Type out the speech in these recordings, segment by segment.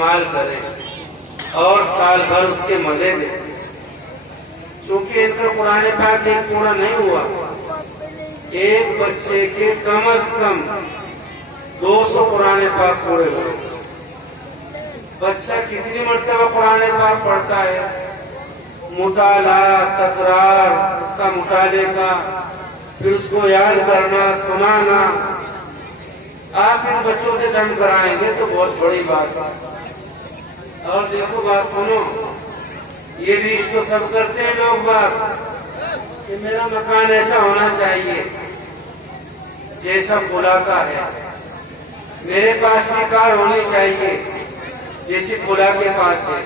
استعمال کریں اور سال بھر اس کے مزے دیں۔ چونکہ ان کا قرآن پاک ایک پورا نہیں ہوا، ایک بچے کے کم از کم 200 قرآن پاک پورے ہوئے۔ بچہ کتنی مرتبہ قرآن پاک پڑھتا ہے، مطالعہ، تکرار، اس کا مطالعے کا، پھر اس کو یاد کرنا، سنانا۔ آپ ان بچوں سے دم کرائیں گے تو بہت بڑی بات ہے۔ اور دیکھو بات سنو، یہ ریش تو سب کرتے ہیں لوگ بات کہ میرا مکان ایسا ہونا چاہیے جیسا فلاں کا ہے، میرے پاس بھی کار ہونی چاہیے جیسی فلاں کے پاس ہے۔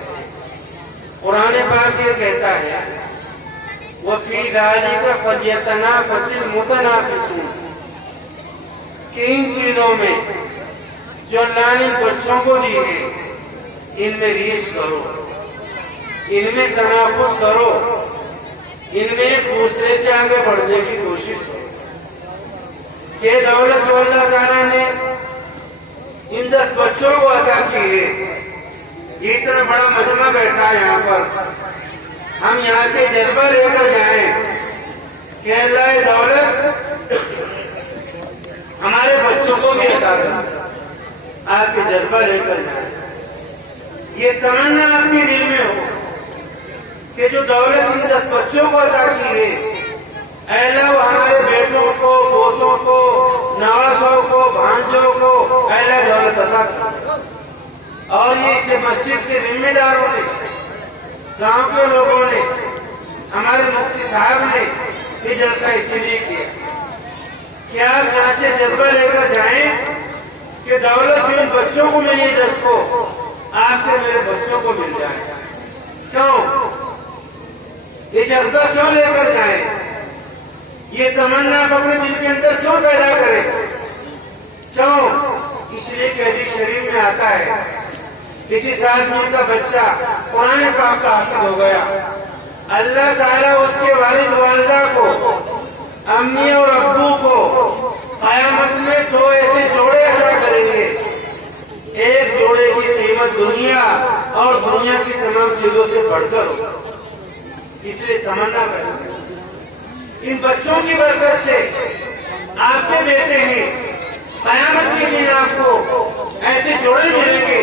قرآن پاک یہ کہتا ہے وَفِي ذَلِكَ فَلْيَتَنَافَسِ الْمُتَنَافِسُونَ کہ ان چیزوں میں جو اللہ نے بچوں کو دی ہے ان میں ریس کرو، ان میں تنافس کرو، ان میں ایک دوسرے سے آگے بڑھنے کی کوشش کرو۔ یہ دولت جو اللہ تعالیٰ نے ان 10 بچوں کو عطا کی ہے، یہ اتنا بڑا مجمع بیٹھا ہے یہاں پر، ہم یہاں سے جذبہ لے کر جائیں کہ اللہ یہ دولت ہمارے بچوں کو بھی عطا کرے، آپ کے جذبہ لے کر جائیں، یہ تمنا آپ کے دل میں ہو کہ جو دولت ان 10 بچوں کو عطا کی ہے، اے اللہ وہ ہمارے بیٹوں کو، پوتوں کو، نوازوں کو، بھانجوں کو اے اللہ دولت عطا کرے۔ اور یہ مسجد کے ذمہ داروں نے، گاؤں کے لوگوں نے، ہمارے مفتی صاحب نے یہ جلسہ اسی لیے کیا کہ آپ یہاں سے جذبہ لے کر جائیں کہ دولت جو ان بچوں کو ملی 10 کو، آپ سے میرے بچوں کو مل جائے۔ کیوں یہ جذبہ کیوں لے کر جائیں، یہ تمنا آپ اپنے دل کے اندر کیوں پیدا کریں؟ کیوں؟ اس لیے کہ حدیث شریف میں آتا ہے کہ جس آدمی کا بچہ قرآن پاک کا حافظ ہو گیا، اللہ تعالیٰ اس کے والد والدہ کو، امی اور ابو کو قیامت میں 2 ایسے جوڑے عطا کریں گے، ایک جوڑے کی قیمت دنیا اور دنیا کی تمام چیزوں سے بڑھ کر ہو۔ اس لیے تمنا کریں ان بچوں کی برکت سے آپ کے بیٹے ہیں، قیامت کے دن آپ کو ایسے جوڑے ملیں گے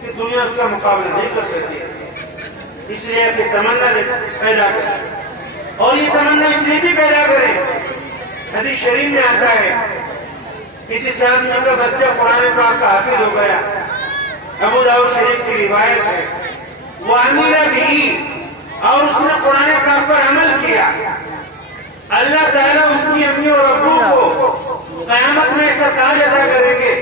کہ دنیا اس کا مقابلہ نہیں کر سکتی۔ اس لیے آپ یہ تمنا پیدا کریں، اور یہ تمنا اس لیے بھی پیدا کریں، حدیث شریف میں آتا ہے کہ جس آدمی کا بچہ قرآن پاک کا حافظ ہو گیا، ابو داؤد شریف کی روایت ہے، وہ عمل بھی، اور اس نے قرآن پاک پر عمل کیا، اللہ تعالیٰ اس کی امی اور ابو کو قیامت میں ایسا تاج عطا کریں گے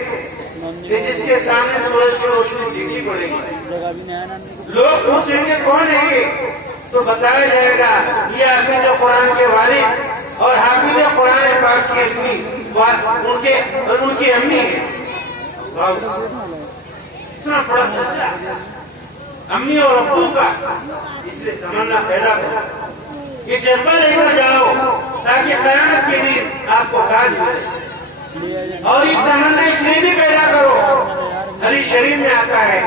کہ جس کے سامنے سورج کی روشنی پھیکی پڑے گی۔ لوگ پوچھیں گے کون ہے یہ، تو بتایا جائے گا یہ حافظ قرآن کے والد اور حافظ قرآن پاک کی امی، ان کی امی ہے۔ اتنا بڑا درجہ امی اور ابو کا، اس لیے تمنا پیدا کرو، یہ جذبہ لے کر جاؤ تاکہ قیامت کے دن آپ کو تاج ملے۔ اور یہ تمنا اس لیے بھی پیدا کرو، حدیث شریف میں آتا ہے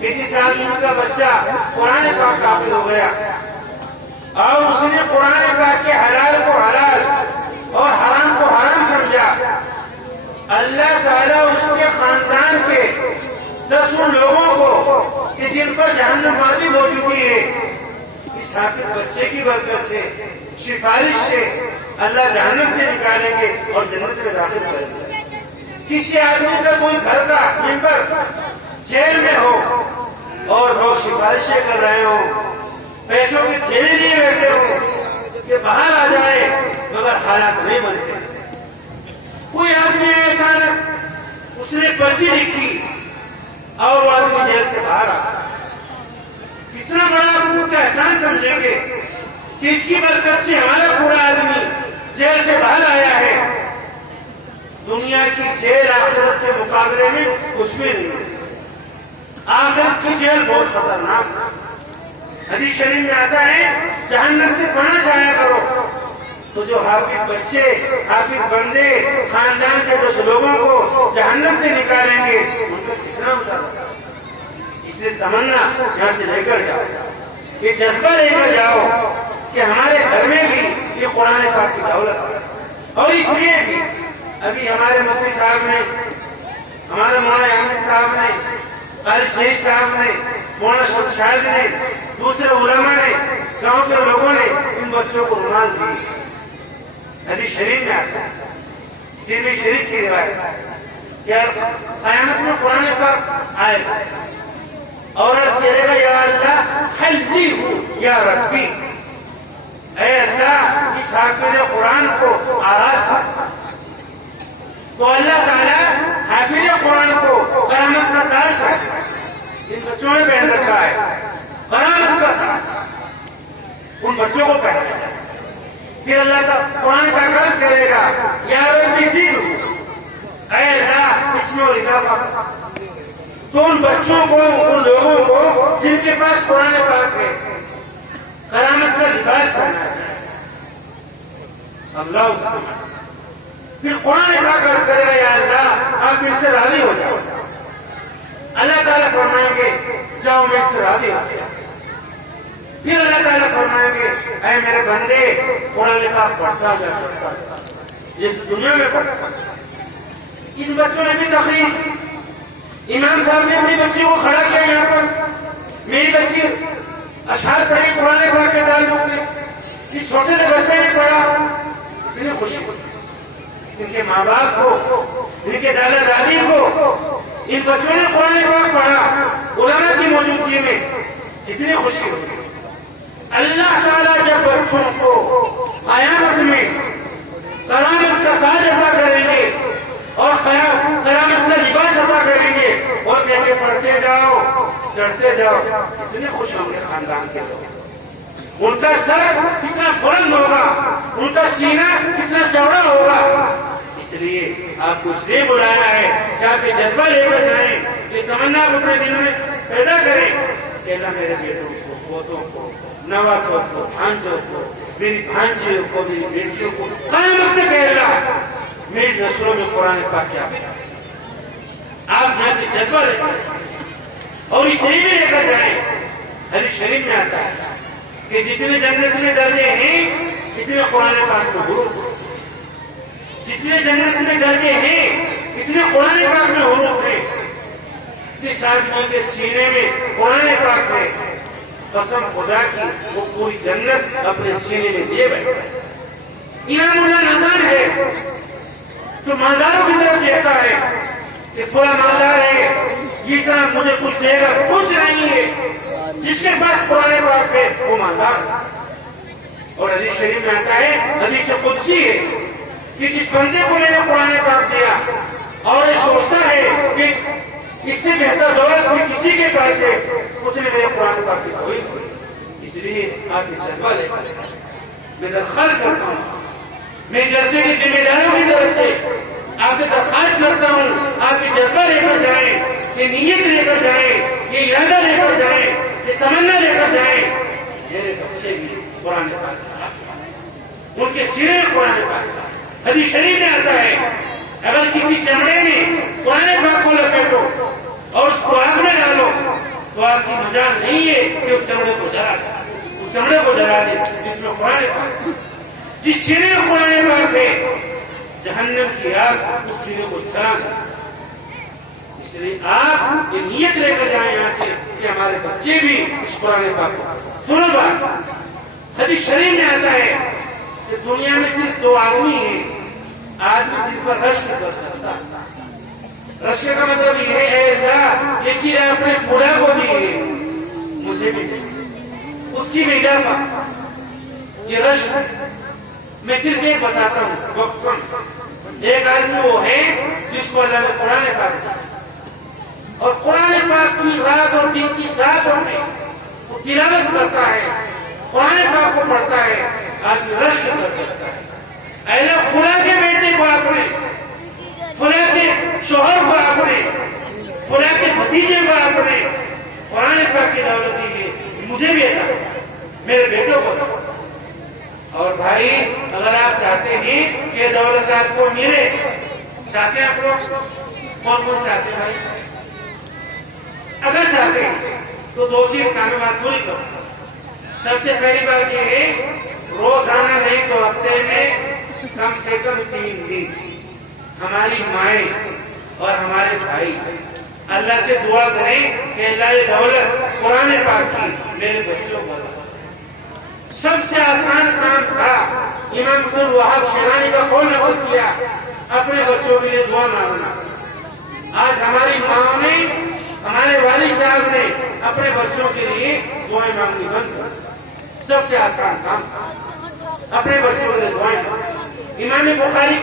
کہ جس آدمی کا بچہ قرآن پاک کا حافظ ہو گیا اور اس نے قرآن پاک کے حلال کو حلال اور حرام کو حرام سمجھا، اللہ تعالیٰ اس کے خاندان کے 10 لوگوں کو کہ جن پر جہنم واجب ہو چکی ہے، اس حافظ بچے کی برکت سے، سفارش سے اللہ جہنم سے نکالیں گے اور جنت میں داخل کریں گے۔ کسی آدمی کا کوئی گھر کا ممبر جیل میں ہو اور لوگ سفارشیں کر رہے ہوں، پیسوں کے تھیلے لیے بیٹھے ہوں کہ باہر آ جائے، مگر حالات نہیں بنتے۔ کوئی آدمی ایسا اس نے پرچی لکھی اور وہ آدمی جیل سے باہر آ، کتنا بڑا آپ کا احسان سمجھیں گے کہ اس کی برکت سے ہمارا پورا آدمی جیل سے باہر آیا ہے۔ دنیا کی جیل آخرت کے مقابلے میں کچھ بھی نہیں ہے، آخرت کی جیل بہت خطرناک ہے۔ حدیث شریف میں آتا ہے جہنم سے پناہ چاہیا کرو، تو جو حافظ بچے، حافظ بندے خاندان کے 10 لوگوں کو جہنم سے نکالیں گے، ان کا کتنا مسئلہ تمنا یہاں سے لے کر جاؤ، یہ جذبہ لے کر جاؤ کہ ہمارے گھر میں بھی یہ قرآن پاک کی دولت ہے۔ اور اس لیے بھی ابھی ہمارے مفتی صاحب نے، ہمارے مولانا احمد صاحب نے، قاری شہید صاحب نے، مولانا شمس شاہد نے، دوسرے علماء نے، گاؤں کے لوگوں نے ان بچوں کو رومال دیے۔ حدیث شریف میں آتا ہے، ترمذی شریف کی روایت، کیا قیامت میں قرآن پاک آئے گا، عورت کہے گا یا اللہ حلدی ہو یا ربی، اے اللہ اس حافظ قرآن کو آراز کر۔ تو اللہ تعالیٰ حافظ قرآن کو کرامت کا تاج ہے، ان بچوں نے پہن رکھا ہے کرامت کا تاج، ان بچوں کو پہن رکھا ہے۔ پھر اللہ کا قرآن کا قرض کرے گا یا ربی زدہ، اے اللہ اس میں اور اضافہ۔ تو ان بچوں کو، ان لوگوں کو جن کے پاس قرآن پاک ہے، کرامت کا لباس پہنا ہے اللہ اس سے، پھر قرآن پاک قرض کرے گا یا اللہ آپ ان سے راضی ہو جاؤ۔ اللہ تعالیٰ فرمائیں گے جاؤ میں ان سے راضی ہو جاؤ۔ پھر اللہ تعالیٰ فرمائیں گے اے میرے بندے قرآن پاک پڑھتا جا، پڑھتا جا، یہ دنیا میں پڑھتا جا۔ ان بچوں نے بھی تقریر، امام صاحب نے اپنی بچی کو کھڑا کیا یہاں پر، میری بچی اشعار پڑھی قرآن پاک کے تعلق سے، اس چھوٹے سے بچے نے پڑھا، اتنی خوشی ان کے ماں باپ کو، ان کے دادا دادی کو، ان بچوں نے قرآن پاک پڑھا علماء کی موجودگی میں، اتنی خوشی ہوئی۔ اللہ تعالیٰ جب بچوں کو قیامت میں کرامت کا تاج عطا کریں گے اور کرامت کا لباس عطا کریں گے اور کہیں گے پڑھتے جاؤ چڑھتے جاؤ، اتنے خوش ہوں گے خاندان کے لوگ، ان کا سر کتنا بلند ہوگا، ان کا سینہ کتنا چوڑا ہوگا۔ اس لیے آپ کو اس لیے بلانا ہے کہ آپ یہ جذبہ لے کر جائیں، یہ تمنا اپنے دل میں پیدا کریں کہ اللہ میرے بیٹوں کو، پوتوں کو، نوازوں کو، بھانجوں کو، میری بھانجیوں کو، میری بیٹیوں کو قیامت تک کہ اللہ میری نسلوں میں قرآن پاک کیا ہے، آپ یہاں سے جذبہ لے کر اور اس لیے لے کر جائیں۔ حدیث شریف میں آتا ہے کہ جتنے جنت میں درجے ہیں اتنے قرآن پاک میں حروف، جتنے جنت میں درجے ہیں اتنے قرآن پاک میں حروف ہیں۔ جس آدمی کے سینے میں قرآن پاک ہے، قسم خدا کی وہ پوری جنت اپنے سینے میں لیے بیٹھا ہے۔ امام اللہ نظر ہے تو مالداروں کی طرف دیکھتا ہے کہ فلاں مالدار ہے، یہ اتنا مجھے کچھ دے گا، کچھ نہیں ہے، جس کے پاس قرآن پاک ہے وہ مالدار۔ اور حدیث شریف میں آتا ہے، حدیث قدسی ہے کہ جس بندے کو میں نے قرآن پاک دیا اور یہ سوچتا ہے کہ اس سے بہتر دولت کوئی کسی کے پاس ہے، اس نے میرے قرآن پاک کی توہین کی۔ اس لیے آپ کی جذبہ لے کر میں درخواست کرتا ہوں، میں جلسے کی ذمہ داروں کی طرف سے آپ سے درخواست کرتا ہوں، آپ کی جذبہ لے کر جائیں، یہ نیت لے کر جائیں، یہ ارادہ لے کر جائیں، یہ تمنا لے کر جائیں، میرے بچے بھی قرآن پاک ان کے سینے میں قرآن پاک۔ حدیث شریف میں آتا ہے اگر کسی چمڑے میں قرآن پاک کو لپیٹو اور اس کو آگ میں ڈالو تو آپ کی مجال نہیں ہے کہ اس چمڑے کو جلا دے، اس چمڑے کو جلا دے جس میں قرآن پاک، جس سینے میں قرآن پاک ہے جہنم کی آگ اس سینے کو جلا دے۔ اس لیے آپ یہ نیت لے کر جائیں یہاں سے کہ ہمارے بچے بھی اس قرآن پاک کو سنو۔ بات حدیث شریف میں آتا ہے کہ دنیا میں صرف دو آدمی ہیں، آدمی جن پر رشک کر سکتا۔ رشک کا مطلب یہ ہے اے اللہ یہ چیز اپنے خدا کو دی ہے مجھے بھی اس کی بھی اضافہ۔ یہ رشک میں صرف ایک بتاتا ہوں وقتاً، ایک آدمی وہ ہے جس کو اللہ نے قرآن پاک دیا اور قرآن پاک کی رات اور دن کی ساتوں میں وہ تلاوت کرتا ہے، قرآن پاک کو پڑھتا ہے، آدمی رشک کر سکتا ہے۔ اہل خدا کے بیٹے کو آپ نے، خدا کے شوہر کو آپ نے، خدا کے بھتیجے کو آپ نے قرآن پاک کی دولت دی ہے، مجھے بھی عطا میرے بیٹوں کو۔ اور بھائی اگر آپ چاہتے ہیں کہ دولت آپ کو ملے، چاہتے ہیں آپ لوگ، کون کون چاہتے ہیں بھائی؟ اگر چاہتے ہیں تو 2-3 کام بات پوری کرو. سب سے پہلی بات یہ ہے روزانہ نہیں تو ہفتے میں کم سے کم 3 دن ہماری مائیں اور ہمارے بھائی اللہ سے دعا کریں کہ اللہ یہ دولت قرآن پاک کی میرے بچوں کو. سب سے آسان کام تھا امام عبد الوہاب شیرانی کا قول نقل کیا اپنے بچوں کے لیے دعا مانگنا. آج ہماری ماں نے ہمارے والد صاحب نے اپنے بچوں کے لیے دعائیں مانگنی بند کر. سب سے آسان کام اپنے بچوں کے لیے دعائیں. امام بخاری